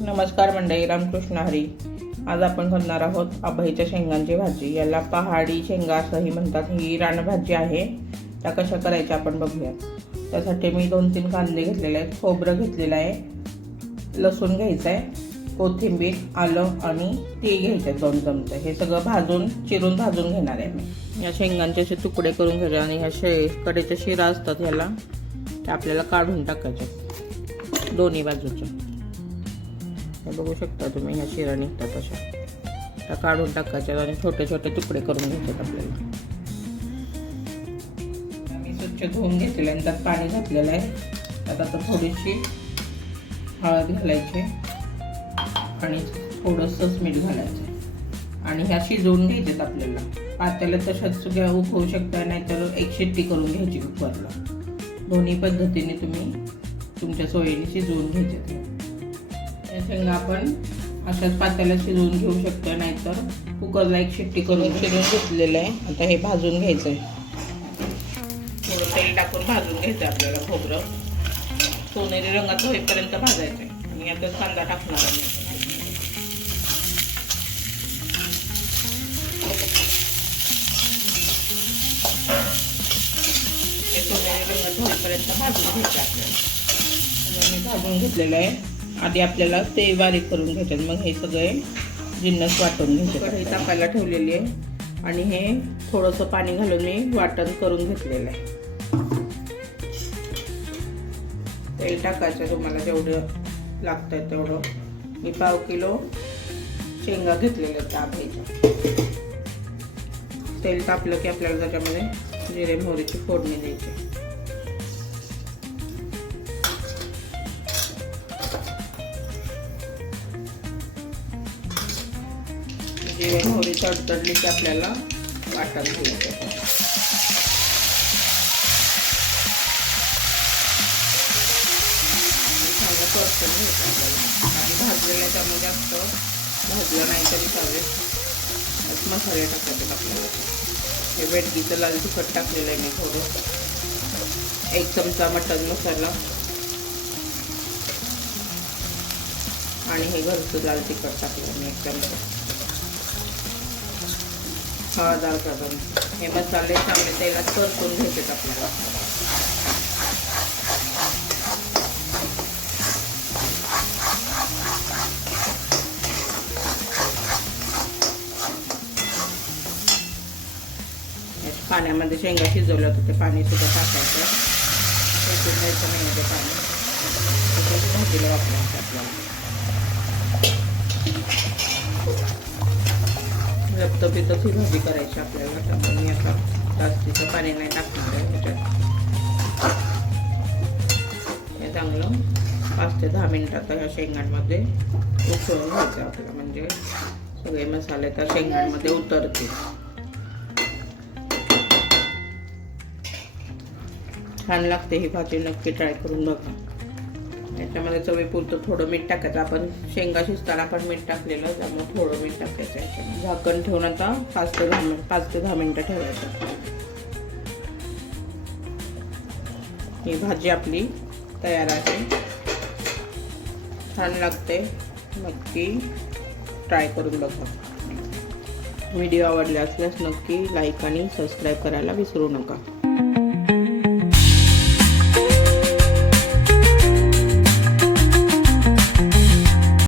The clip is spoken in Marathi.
नमस्कार मंडळी, रामकृष्ण हरी. आज आपण करणार आहोत अभयच्या शेंगांची भाजी. याला पहाडी शेंगा असंही म्हणतात. ही रानभाजी आहे. त्या कशा करायच्या आपण बघूया. त्यासाठी मी 2-3 कांदे घेतलेले आहेत, खोबरं घेतलेलं आहे, लसूण घ्यायचं आहे, कोथिंबीर, आलं आणि तीळ घ्यायचे 2 चमचे. हे सगळं चिरून भाजून घेणार आहे मी. या शेंगांचे असे तुकडे करून घ्यायचे आणि ह्या कडेच्या शिरा असतात ह्याला त्या आपल्याला काढून टाकायच्या दोन्ही बाजूच्या. हे बघू शकता तुम्ही, ह्या शिरा निघतात अशा, त्या काढून टाकायच्या आणि छोटे छोटे तुकडे करून घ्यायचे आपल्याला. मी स्वच्छ धुवून घेतलेलं आहे, त्यात पाणी घातलेलं आहे. त्यात आता थोडीशी हळद घालायची आणि थोडंसंच मीठ घालायचं आणि ह्या शिजवून घ्यायच्यात आपल्याला. पात्याला तशाच उकळू शकता, नाहीतर एक शिट्टी करून घ्यायची कुकरला. दोन्ही पद्धतीने तुम्ही तुमच्या सोयीने शिजवून घ्यायचे. या शेंगा आपण अशाच पात्याला शिजवून घेऊ शकतो, नाहीतर कुकरला एक शिट्टी करून शिजवून घेतलेलं आहे. आता हे भाजून घ्यायचं आहे. थोडं तेल टाकून भाजून घ्यायचं आपल्याला. खोबरं सोनेरी रंगाचं होईपर्यंत भाजायचं आहे आणि यातच कांदा टाकणार आहे. हे सोनेरी रंगाचं होईपर्यंत भाजून घ्यायचं आपल्याला. मी भाजून घेतलेलं आहे. आधी आपल्याला ते बारीक करून घ्यायचे, मग हे सगळे जिन्नस वाटून घ्यायचे. कढई तापायला ठेवलेली आहे आणि हे थोडंसं पाणी घालून मी वाटण करून घेतलेलं आहे. तेल टाकायचं तुम्हाला जेवढं लागतं तेवढं. मी 1/2 किलो शेंगा घेतलेल्या त्या अभयच्या. तेल तापलं की आपल्याला त्याच्यामध्ये जिरे मोहरीची फोडणी द्यायची. जिरे मोहरी तडतडली की आपल्याला वाटण घालायचं. परतून घ्यायचं आपल्याला. आधी भाजलेल्या त्यामध्ये जास्त भाजलं नाही तरी चालेल. मसाले टाकायचे आपल्याला. हे बेडगीचं लाल तिखट टाकलेलं आहे मी थोडं. 1 चमचा मटण मसाला आणि हे घरचं लाल तिखट टाकलं मी 1 चमचा. हळद अर्धा चमचा. हे मसाले चांगले तेलात परतून घ्यायचे आपल्याला. पाण्यामध्ये शेंगा शिजवलं होतं ते पाणी सुद्धा टाकायचं. फेकून द्यायचं नाही ते पाणी. तसंच भाजीला वापरायचं आपल्याला. रक्तपितच ही भाजी करायची आपल्याला. त्यामुळे मी आता जास्तीचं पाणी नाही टाकणार आहे ह्याच्यात. हे चांगलं 5 ते 10 मिनिटात ह्या शेंगांमध्ये उकळून घ्यायचं आपल्याला, म्हणजे सगळे मसाले त्या शेंगांमध्ये उतरतील. छान लागते ही भाजी, नक्की ट्राय करून बघा. याच्यामध्ये चवीपुरतं थोडं मीठ टाकायचं. आपण शेंगा शिजताना पण मीठ टाकलेलं, त्यामुळे थोडं मीठ टाकायचं आहे. झाकण ठेवून आता 5 ते 10 मिनिटं ठेवायचं. ही भाजी आपली तयार आहे. छान लागते, नक्की ट्राय करून बघा. व्हिडिओ आवडले असल्यास नक्की लाईक आणि सबस्क्राईब करायला विसरू नका.